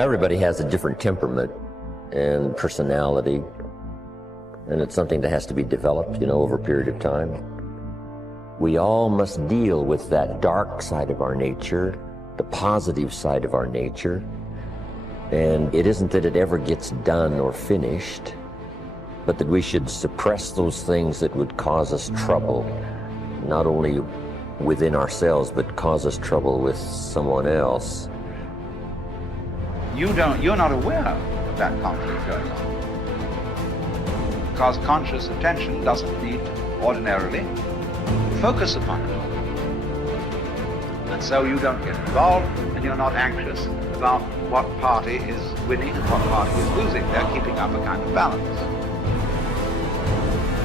everybody has a different temperament and personality, and it's something that has to be developed, over a period of time. We all must deal with that dark side of our nature, the positive side of our nature, and it isn't that it ever gets done or finished, but that we should suppress those things that would cause us trouble, not only within ourselves, but cause us trouble with someone else. You're not aware of that conflict going on, because conscious attention doesn't need ordinarily focus upon it. And so you don't get involved, and you're not anxious about what party is winning and what party is losing. They're keeping up a kind of balance.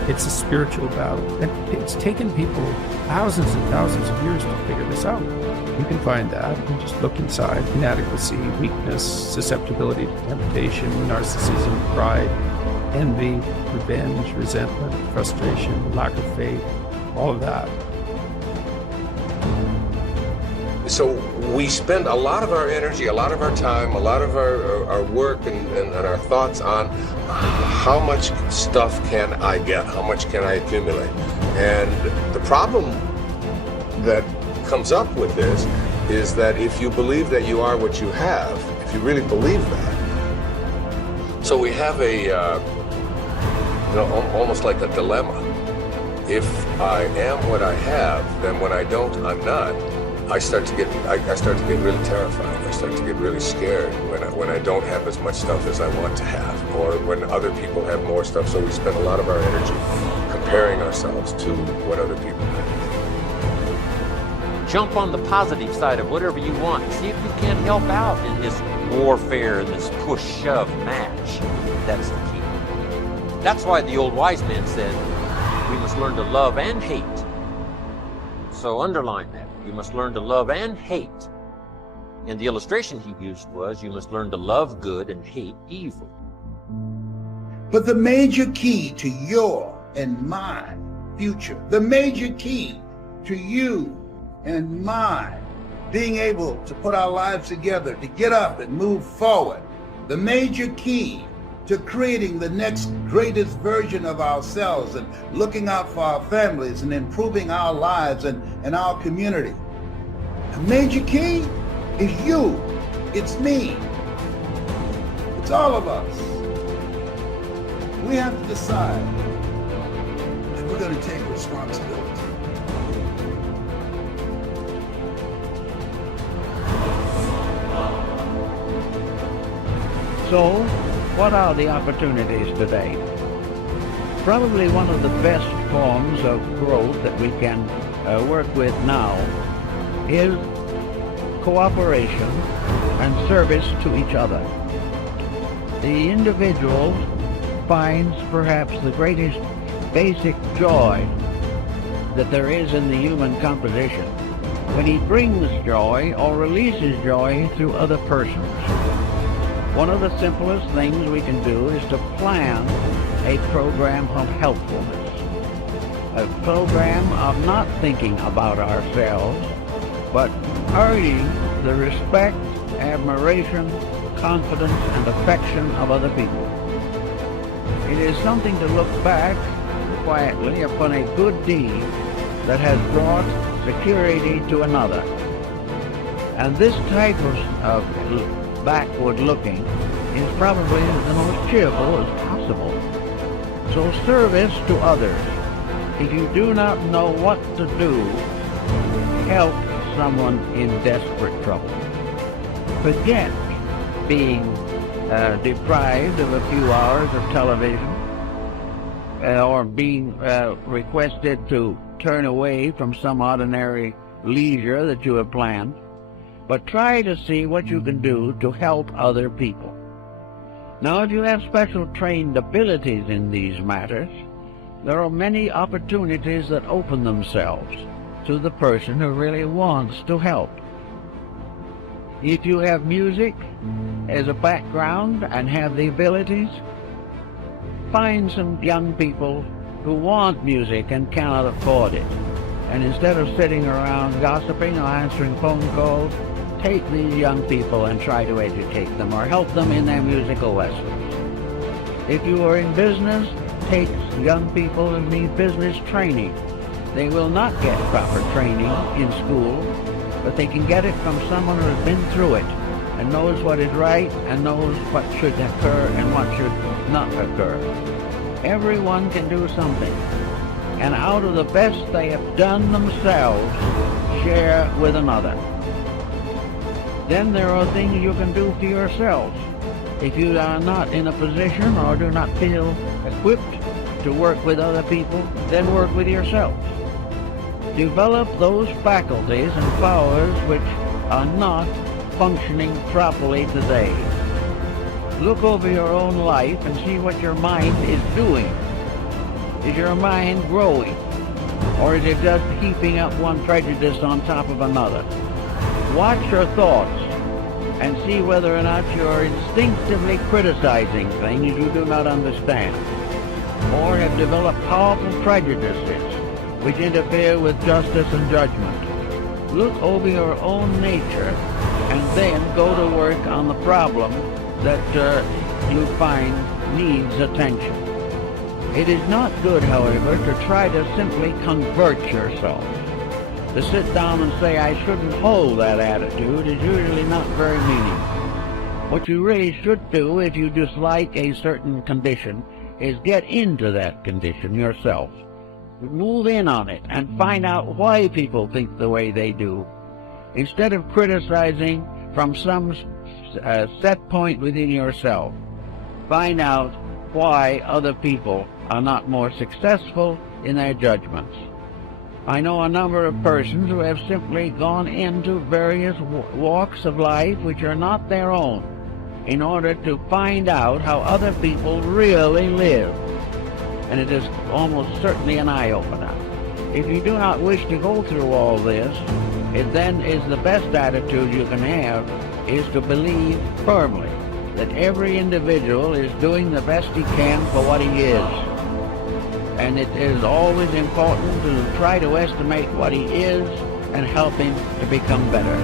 It's a spiritual battle, and it's taken people thousands and thousands of years to figure this out. You can find that and just look inside: inadequacy, weakness, susceptibility to temptation, narcissism, pride, envy, revenge, resentment, frustration, lack of faith, all of that. So we spend a lot of our energy, a lot of our time, a lot of our work and our thoughts on how much stuff can I get, how much can I accumulate. And the problem that comes up with this is that if you believe that you are what you have, if you really believe that, so we have almost like a dilemma. If I am what I have, then when I don't, I'm not. I start to get really terrified. I start to get really scared when I don't have as much stuff as I want to have, or when other people have more stuff. So we spend a lot of our energy comparing ourselves to what other people have. Jump on the positive side of whatever you want. See if you can't help out in this warfare, in this push-shove match. That's the key. That's why the old wise man said, we must learn to love and hate. So underline that. You must learn to love and hate. And the illustration he used was, you must learn to love good and hate evil. But the major key to your and my future, the major key to you and mine being able to put our lives together, to get up and move forward, the major key to creating the next greatest version of ourselves and looking out for our families and improving our lives and our community. The major key is you. It's me. It's all of us. We have to decide that we're going to take responsibility. So, what are the opportunities today? Probably one of the best forms of growth that we can work with now is cooperation and service to each other. The individual finds perhaps the greatest basic joy that there is in the human composition when he brings joy or releases joy through other persons. One of the simplest things we can do is to plan a program of helpfulness, a program of not thinking about ourselves, but earning the respect, admiration, confidence, and affection of other people. It is something to look back quietly upon a good deed that has brought security to another. And this type of backward looking is probably the most cheerful as possible. So service to others. If you do not know what to do, help someone in desperate trouble. Forget being deprived of a few hours of television or being requested to turn away from some ordinary leisure that you have planned, but try to see what you can do to help other people. Now, if you have special trained abilities in these matters, there are many opportunities that open themselves to the person who really wants to help. If you have music as a background and have the abilities, find some young people who want music and cannot afford it. And instead of sitting around gossiping or answering phone calls, take these young people and try to educate them or help them in their musical lessons. If you are in business, take young people who need business training. They will not get proper training in school, but they can get it from someone who has been through it and knows what is right and knows what should occur and what should not occur. Everyone can do something, and out of the best they have done themselves, share with another. Then there are things you can do for yourselves. If you are not in a position or do not feel equipped to work with other people, then work with yourselves. Develop those faculties and powers which are not functioning properly today. Look over your own life and see what your mind is doing. Is your mind growing? Or is it just heaping up one prejudice on top of another? Watch your thoughts and see whether or not you're instinctively criticizing things you do not understand, or have developed powerful prejudices which interfere with justice and judgment. Look over your own nature and then go to work on the problem that you find needs attention. It is not good, however, to try to simply convert yourself. To sit down and say, I shouldn't hold that attitude, is usually not very meaningful. What you really should do if you dislike a certain condition is get into that condition yourself. Move in on it and find out why people think the way they do. Instead of criticizing from some set point within yourself, find out why other people are not more successful in their judgments. I know a number of persons who have simply gone into various walks of life which are not their own in order to find out how other people really live. And it is almost certainly an eye-opener. If you do not wish to go through all this, it then is the best attitude you can have is to believe firmly that every individual is doing the best he can for what he is. And it is always important to try to estimate what he is and help him to become better.